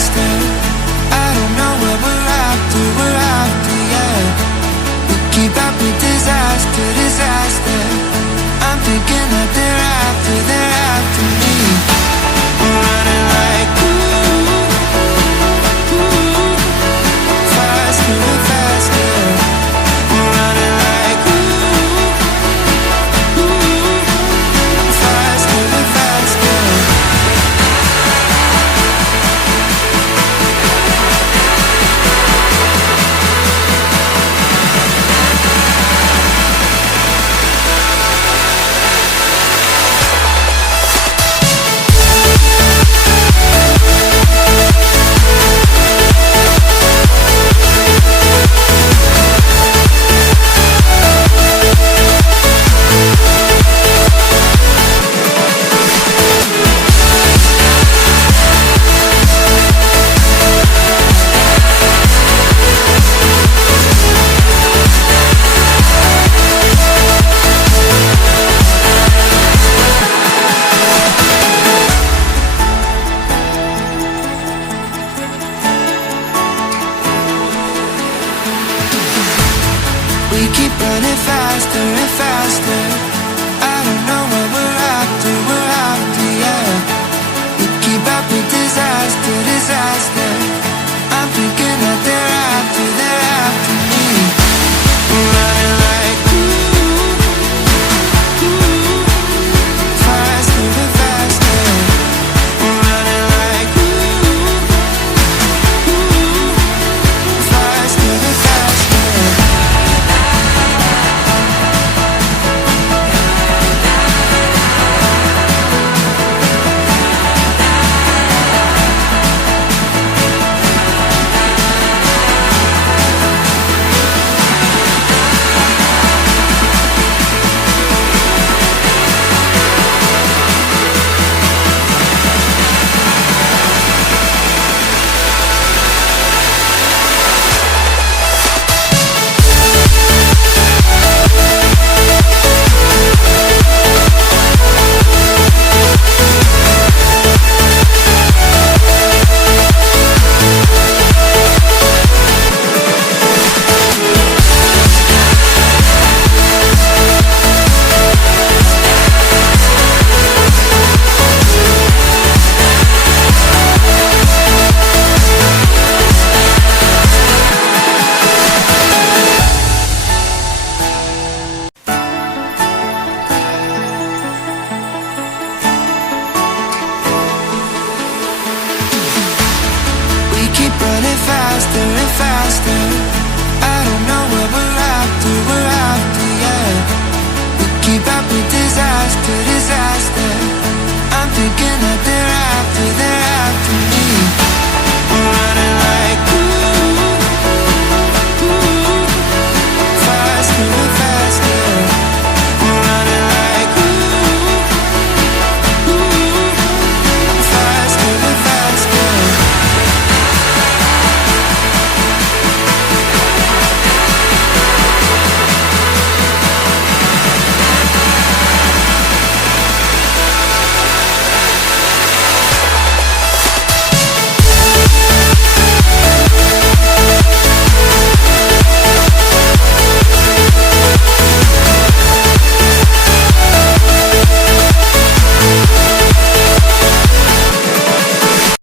disaster. I don't know where we're after, yeah. We keep up with disaster, disaster. I'm thinking that they're after me. We're running like faster and faster. We're running like faster and faster. We keep running faster and faster. I don't know what we're after, yeah. We keep up with disaster, disaster.